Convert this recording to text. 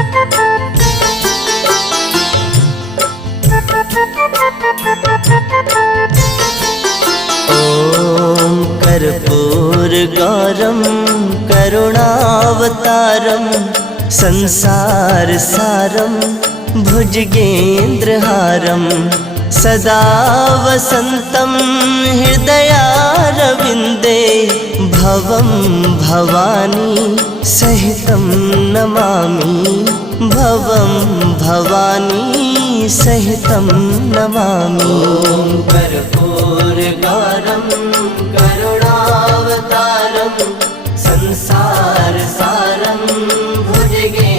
ॐ कर्पूरगौरं करुणावतारं संसारसारं भुजगेन्द्रहारं सदा वसन्तं हृदयारविन्दे भवं भवानी सहितं नमामि भवं भवानी सहितं नमामि। ॐ कर्पूरगौरं करुणावतारं संसारसारं भुजगे